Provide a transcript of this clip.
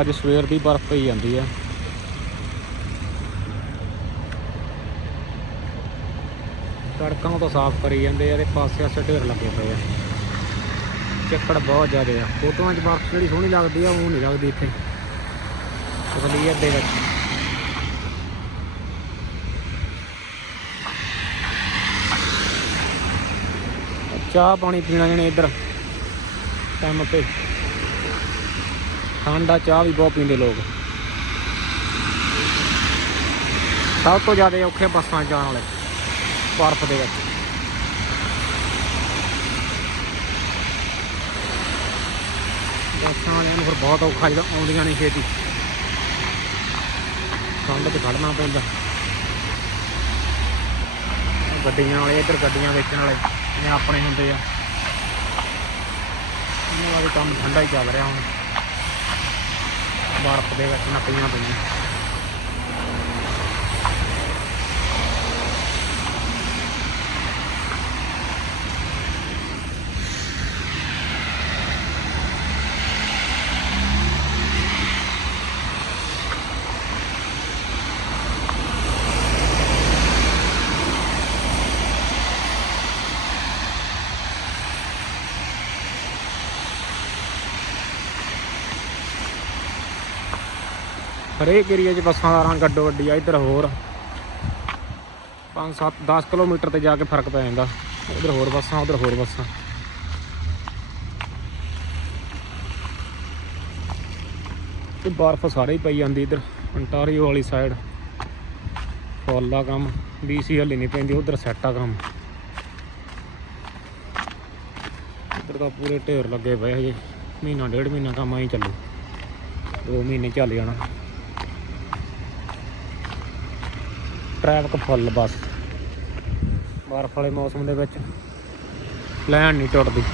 ਅੱਜ ਸਵੇਰ ਦੀ ਬਰਫ਼ ਪਈ ਜਾਂਦੀ ਆ। ਸੜਕਾਂ ਤੋਂ ਸਾਫ਼ ਕਰੀ ਜਾਂਦੇ ਆ ਤੇ ਪਾਸੇ ਆਸੇ ਢੇਰ ਲੱਗੇ ਪਏ ਆ। ਚੱਕੜ ਬਹੁਤ ਜ਼ਿਆਦਾ ਆ। ਫੋਟੋਆਂ 'ਚ ਬਰਫ਼ ਜਿਹੜੀ ਸੋਹਣੀ ਲੱਗਦੀ ਆ, ਉਹ ਨਹੀਂ ਲੱਗਦੀ ਇੱਥੇ। ਅਸਲੀਅਤ ਦੇ ਵਿੱਚ। ਚਾਹ ਪਾਣੀ ਪੀਣਾ ਜਣੇ ਇੱਧਰ। ਟਾਈਮ ਤੇ ਠੰਡਾ ਚਾਹ ਵੀ ਬਹੁਤ ਪੀਂਦੇ ਲੋਕ। ਸਭ ਤੋਂ ਜ਼ਿਆਦਾ ਔਖੇ ਬੱਸਾਂ 'ਚ ਜਾਣ ਵਾਲੇ, ਬਰਫ਼ ਦੇ ਵਿੱਚ। ਬੱਸਾਂ ਵਾਲਿਆਂ ਨੂੰ ਫਿਰ ਬਹੁਤ ਔਖਾ ਜਦੋਂ ਆਉਂਦੀਆਂ ਨਹੀਂ ਛੇਤੀ। ਠੰਡ 'ਚ ਖੜਨਾ ਪੈਂਦਾ। ਗੱਡੀਆਂ ਵਾਲੇ, ਇੱਧਰ ਗੱਡੀਆਂ ਵੇਚਣ ਵਾਲੇ, ਜਿਵੇਂ ਆਪਣੇ ਹੁੰਦੇ ਆ। ਇਹਨਾਂ ਦਾ ਕੰਮ ਠੰਡਾ ਹੀ ਚੱਲ ਰਿਹਾ ਹੁਣ। ਬਰਫ਼ ਦੇ ਵਿੱਚ ਨੱਪੀਆਂ ਪਈਆਂ। ਹਰੇਕ ਏਰੀਆ 'ਚ ਬੱਸਾਂ ਦਾ ਰੰਗ ਅੱਡੋ ਅੱਡੀ ਆ, ਇੱਧਰ ਹੋਰ। 5 7 10 ਕਿਲੋਮੀਟਰ ਤੇ ਜਾ ਕੇ ਫ਼ਰਕ ਪੈ ਜਾਂਦਾ। ਇੱਧਰ ਹੋਰ ਬੱਸਾਂ, ਉੱਧਰ ਹੋਰ ਬੱਸਾਂ। ਤੇ ਬਰਫ਼ ਸਾਰੇ ਹੀ ਪਈ ਜਾਂਦੀ ਇੱਧਰ, ਅੰਟਾਰੀਓ ਵਾਲੀ ਸਾਈਡ ਫੁੱਲ ਦਾ ਕੰਮ BC ਹਲੇ ਨਹੀਂ ਪੈਂਦੀ, ਉਧਰ ਸੈੱਟ ਆ ਕੰਮ। ਇੱਧਰ ਤਾਂ ਪੂਰੇ ਢੇਰ ਲੱਗੇ ਪਏ ਹਜੇ। ਮਹੀਨਾ, ਡੇਢ ਮਹੀਨਾ ਕੰਮ ਆਈ ਚੱਲੂ। ਦੋ ਮਹੀਨੇ ਚੱਲ ਜਾਣਾ। ਟ੍ਰੈਫਿਕ ਫੁੱਲ ਬਸ। ਬਰਫ਼ ਵਾਲੇ ਮੌਸਮ ਦੇ ਵਿੱਚ। ਲੈਣ ਨਹੀਂ ਟੁੱਟਦੀ।